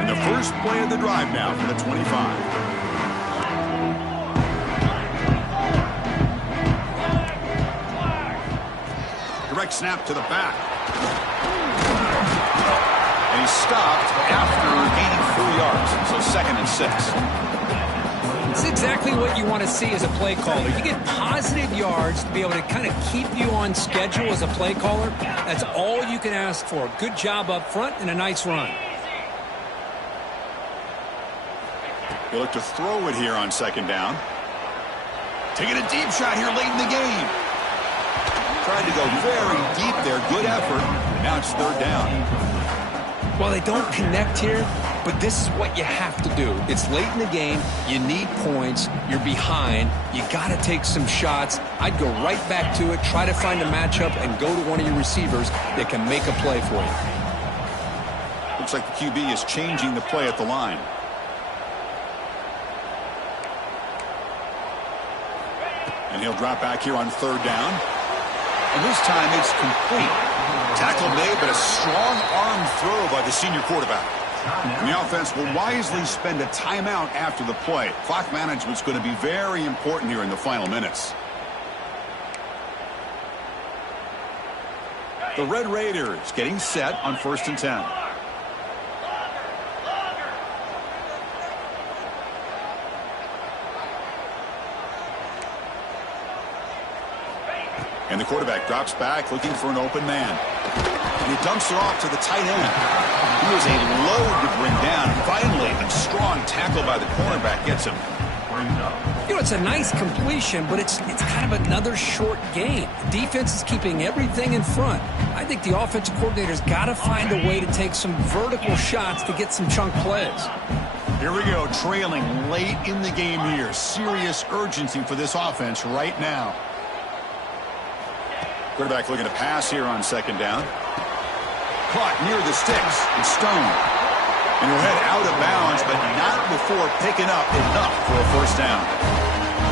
And the first play of the drive now from the 25. Direct snap to the back. And he's stopped after gaining 4 yards. So 2nd and 6. It's exactly what you want to see as a play caller. You get positive yards to be able to kind of keep you on schedule as a play caller. That's all you can ask for. Good job up front and a nice run. He'll look to throw it here on 2nd down. Taking a deep shot here late in the game. Tried to go very deep there. Good effort. Now it's 3rd down. Well, they don't connect here, but this is what you have to do. It's late in the game. You need points. You're behind. You got to take some shots. I'd go right back to it, try to find a matchup, and go to one of your receivers that can make a play for you. Looks like the QB is changing the play at the line. And he'll drop back here on 3rd down. And this time it's complete. Tackle made, but a strong arm throw by the senior quarterback. And the offense will wisely spend a timeout after the play. Clock management's going to be very important here in the final minutes. The Red Raiders getting set on 1st and 10. And the quarterback drops back looking for an open man. And he dumps it off to the tight end. He was a load to bring down. Finally, a strong tackle by the cornerback gets him. You know, it's a nice completion, but it's kind of another short game. The defense is keeping everything in front. I think the offensive coordinator's got to find a way to take some vertical shots to get some chunk plays. Here we go, trailing late in the game here. Serious urgency for this offense right now. Quarterback looking to pass here on 2nd down. Caught near the sticks. It's Stone. And he'll head out of bounds, but not before picking up enough for a 1st down.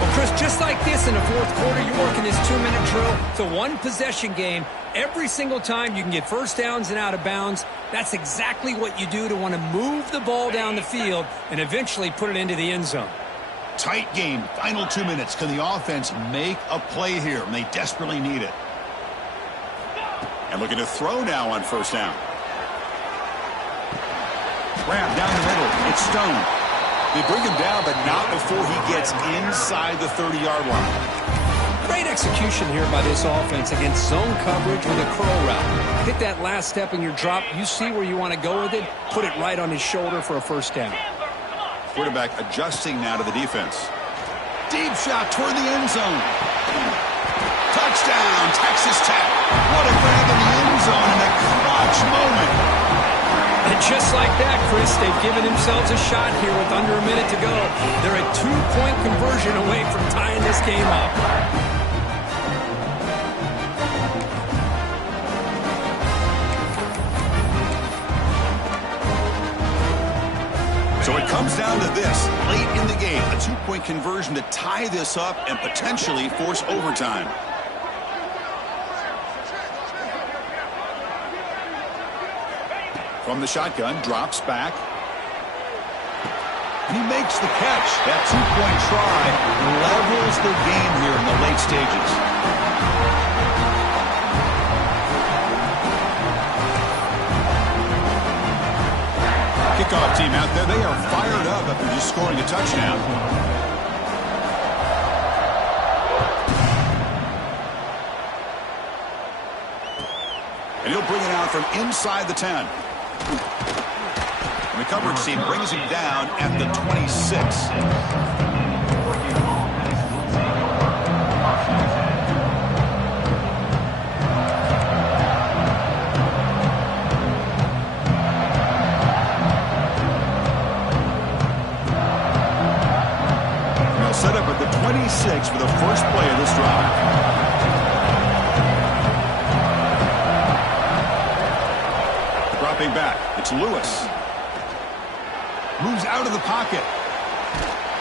Well, Chris, just like this in the fourth quarter, you're working this 2-minute drill. It's a one-possession game. Every single time you can get 1st downs and out of bounds. That's exactly what you do to want to move the ball down the field and eventually put it into the end zone. Tight game. Final 2 minutes. Can the offense make a play here? And they desperately need it. And looking to throw now on 1st down. Grab down the middle. It's Stone. They bring him down, but not before he gets inside the 30-yard line. Great execution here by this offense against zone coverage with a curl route. Hit that last step in your drop. You see where you want to go with it. Put it right on his shoulder for a 1st down. Quarterback adjusting now to the defense. Deep shot toward the end zone. Touchdown, Texas Tech. What a grab in the end zone in a clutch moment. And just like that, Chris, they've given themselves a shot here with under a minute to go. They're a 2-point conversion away from tying this game up. So it comes down to this. Late in the game, a 2-point conversion to tie this up and potentially force overtime. From the shotgun, drops back. And he makes the catch. That 2-point try levels the game here in the late stages. Kickoff team out there, they are fired up after just scoring a touchdown. And he'll bring it out from inside the 10. And the coverage team brings him down at the 26. They'll set up at the 26 for the first play of this drive. Dropping back, it's Lewis. Moves out of the pocket.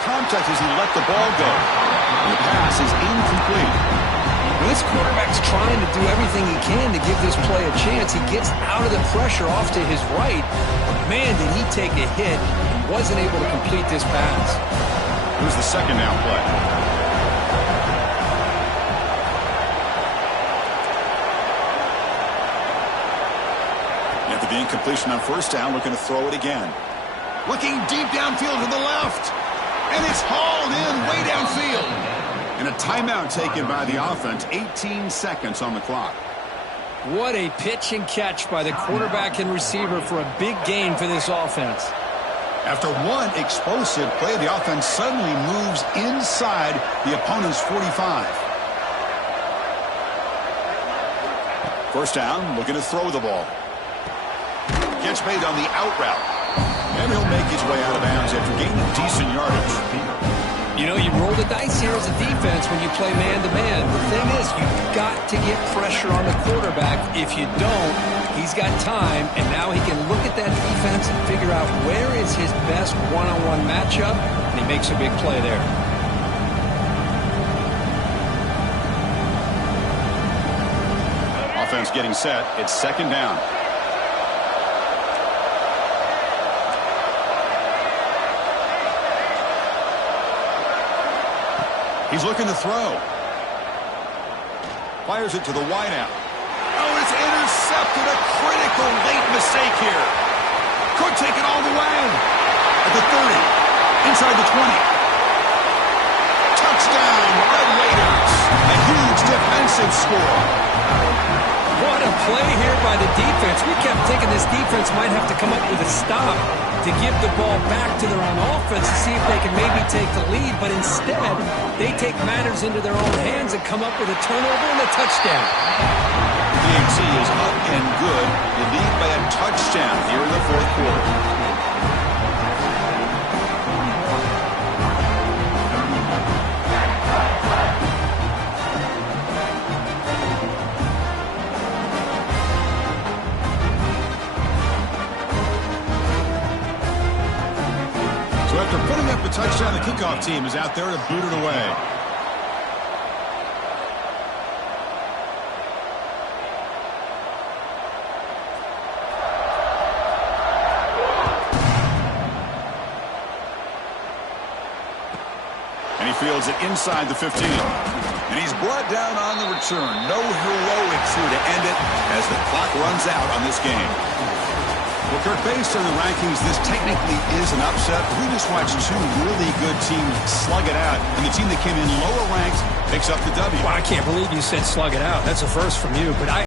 Contact as he let the ball go. And the pass is incomplete. Well, this quarterback's trying to do everything he can to give this play a chance. He gets out of the pressure off to his right. But man, did he take a hit and wasn't able to complete this pass. Here's the second down play. After the incompletion on first down, looking to throw it again. Looking deep downfield to the left. And it's hauled in way downfield. And a timeout taken by the offense. 18 seconds on the clock. What a pitch and catch by the quarterback and receiver for a big gain for this offense. After one explosive play, the offense suddenly moves inside the opponent's 45. First down, looking to throw the ball. Catch made on the out route. And he'll make his way out of bounds after gaining decent yardage. You know, you roll the dice here as a defense when you play man-to-man. The thing is, you've got to get pressure on the quarterback. If you don't, he's got time, and now he can look at that defense and figure out where is his best one-on-one matchup, and he makes a big play there. Offense getting set. It's second down. He's looking to throw. Fires it to the wideout. Oh, it's intercepted. A critical late mistake here. Could take it all the way. At the 30. Inside the 20. Touchdown, Red Raiders. A huge defensive score. What a play here by the defense. We kept thinking this defense might have to come up with a stop to give the ball back to their own offense to see if they can maybe take the lead. But instead, they take matters into their own hands and come up with a turnover and a touchdown. DMC is up and good. You lead by a touchdown here in the fourth quarter. So after putting up a touchdown, the kickoff team is out there to boot it away. And he fields it inside the 15. And he's brought down on the return. No heroics here to end it as the clock runs out on this game. Well, Kirk, based on the rankings, this technically is an upset. We just watched two really good teams slug it out, and the team that came in lower ranked picks up the W. Well, I can't believe you said slug it out. That's a first from you, but